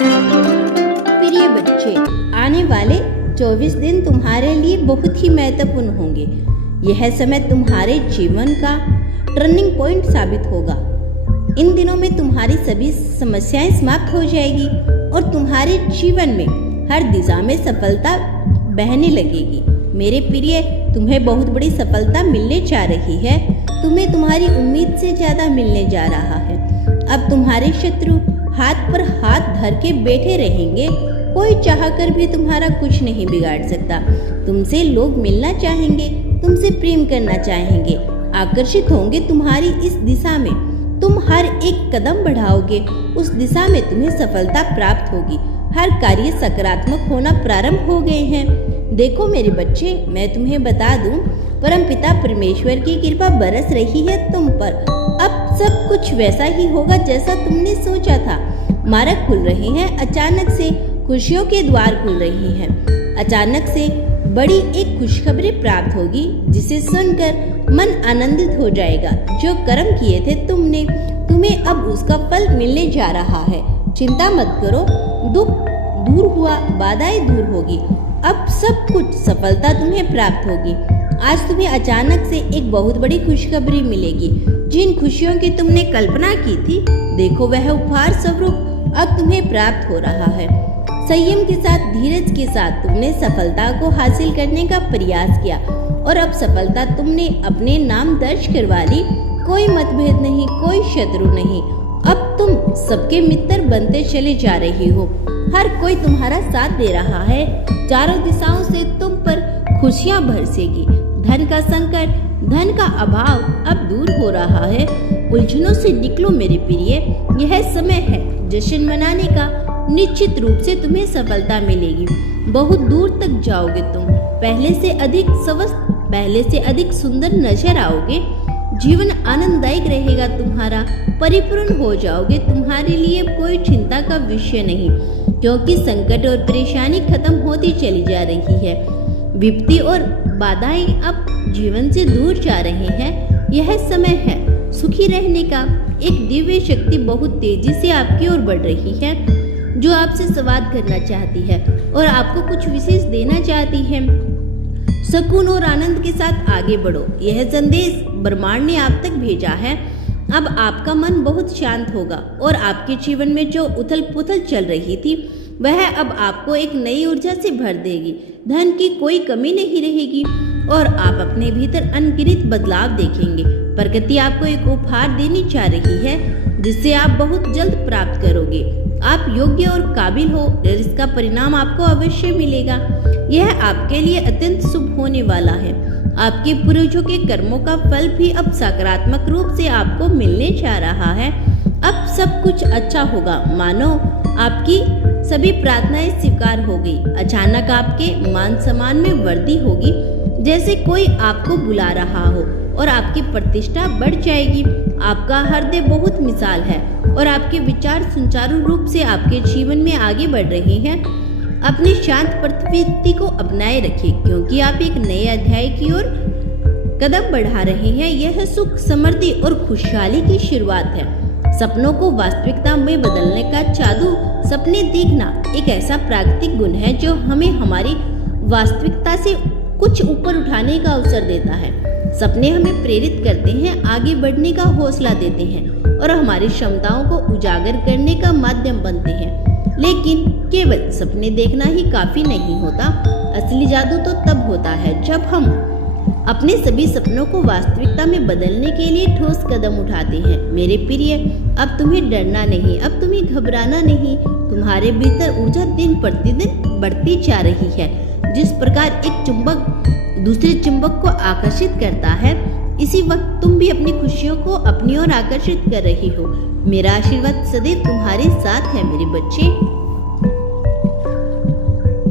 प्रिय बच्चे, आने वाले 24 दिन तुम्हारे लिए बहुत ही महत्वपूर्ण होंगे। यह समय तुम्हारे जीवन का टर्निंग पॉइंट साबित होगा। इन दिनों में तुम्हारी सभी समस्याएं समाप्त हो जाएगी और तुम्हारे जीवन में हर दिशा में सफलता बहने लगेगी। मेरे प्रिय, तुम्हें बहुत बड़ी सफलता मिलने जा रही है। तुम्हें तुम्हारी उम्मीद से ज़्यादा मिलने जा रहा है। अब तुम्हारे शत्रु हाथ पर हाथ धर के बैठे रहेंगे। कोई चाहकर भी तुम्हारा कुछ नहीं बिगाड़ सकता। तुमसे लोग मिलना चाहेंगे, तुमसे प्रेम करना चाहेंगे, आकर्षित होंगे तुम्हारी इस दिशा में। तुम हर एक कदम बढ़ाओगे, उस दिशा में तुम्हें सफलता प्राप्त होगी। हर कार्य सकारात्मक होना प्रारंभ हो गए हैं। देखो मेरे बच्चे, मैं तुम्हें बता दूं, परमपिता परमेश्वर की कृपा बरस रही है तुम पर। अब सब कुछ वैसा ही होगा जैसा तुमने सोचा था। मार्ग खुल रहे हैं, अचानक से खुशियों के द्वार खुल रहे हैं। अचानक से बड़ी एक खुशखबरी प्राप्त होगी जिसे सुनकर मन आनंदित हो जाएगा। जो कर्म किए थे तुमने, तुम्हें अब उसका फल मिलने जा रहा है। चिंता मत करो, दुख दूर हुआ, बाधाएं दूर होगी। अब सब कुछ सफलता तुम्हें प्राप्त होगी। आज तुम्हें अचानक से एक बहुत बड़ी खुशखबरी मिलेगी। जिन खुशियों की तुमने कल्पना की थी, देखो वह उपहार स्वरूप अब तुम्हें प्राप्त हो रहा है। संयम के साथ, धीरज के साथ तुमने सफलता को हासिल करने का प्रयास किया और अब सफलता तुमने अपने नाम दर्ज करवा ली। कोई मतभेद नहीं, कोई शत्रु नहीं। अब तुम सबके मित्र बनते चले जा रही हो। हर कोई तुम्हारा साथ दे रहा है। चारों दिशाओं से तुम पर खुशियां बरसेगी। धन का संकट, धन का अभाव अब दूर हो रहा है। उलझनों से निकलो मेरे प्रिय, यह समय है जश्न मनाने का। निश्चित रूप से तुम्हें सफलता मिलेगी। बहुत दूर तक जाओगे तुम। पहले से अधिक स्वस्थ, पहले से अधिक सुंदर नजर आओगे। जीवन आनंददायक रहेगा तुम्हारा। परिपूर्ण हो जाओगे। तुम्हारे लिए कोई चिंता का विषय नहीं, क्योंकि संकट और परेशानी खत्म होती चली जा रही है। विपत्ति और बाधाएं अब जीवन से दूर जा रहे हैं। यह समय है सुखी रहने का। एक दिव्य शक्ति बहुत तेजी से आपकी ओर बढ़ रही है, जो आपसे संवाद करना चाहती है और आपको कुछ विशेष देना चाहती है। सुकून और आनंद के साथ आगे बढ़ो। यह संदेश ब्रह्मांड ने आप तक भेजा है। अब आपका मन बहुत शांत होगा और आपके जीवन में जो उथल पुथल चल रही थी, वह अब आपको एक नई ऊर्जा से भर देगी। धन की कोई कमी नहीं रहेगी और आप अपने भीतर अनगिनत बदलाव देखेंगे। प्रकृति आपको एक उपहार देनी चाह रही है, जिसे आप बहुत जल्द प्राप्त करोगे। आप योग्य और काबिल हो और इसका परिणाम आपको अवश्य मिलेगा। यह आपके लिए अत्यंत शुभ होने वाला है। आपके पूर्वजों के कर्मों का फल भी अब सकारात्मक रूप से आपको मिलने जा रहा है। अब सब कुछ अच्छा होगा। मानो आपकी सभी प्रार्थनाएं स्वीकार हो गई। अचानक आपके मान सम्मान में वृद्धि होगी, जैसे कोई आपको बुला रहा हो और आपकी प्रतिष्ठा बढ़ जाएगी। आपका हृदय बहुत मिसाल है और आपके विचार सुचारू रूप से आपके जीवन में आगे बढ़ रहे हैं। अपनी शांत प्रवृत्ति को अपनाए रखिए, क्योंकि आप एक नए अध्याय की ओर कदम बढ़ा रहे हैं। यह सुख, समृद्धि और खुशहाली की शुरुआत है। सपनों को वास्तविकता में बदलने का जादू। सपने देखना एक ऐसा प्राकृतिक गुण है जो हमें हमारी वास्तविकता से कुछ ऊपर उठाने का अवसर देता है। सपने हमें प्रेरित करते हैं, आगे बढ़ने का हौसला देते हैं और हमारी क्षमताओं को उजागर करने का माध्यम बनते हैं। लेकिन केवल सपने देखना ही काफी नहीं होता। असली जादू तो तब होता है जब हम अपने सभी सपनों को वास्तविकता में बदलने के लिए ठोस कदम उठाते हैं। मेरे प्रिय, अब तुम्हें डरना नहीं, अब तुम्हें घबराना नहीं। तुम्हारे भीतर ऊर्जा दिन प्रतिदिन बढ़ती जा रही है। जिस प्रकार एक चुंबक दूसरे चुंबक को आकर्षित करता है, इसी वक्त तुम भी अपनी खुशियों को अपनी ओर आकर्षित कर रही हो। मेरा आशीर्वाद सदैव तुम्हारे साथ है मेरे बच्चे।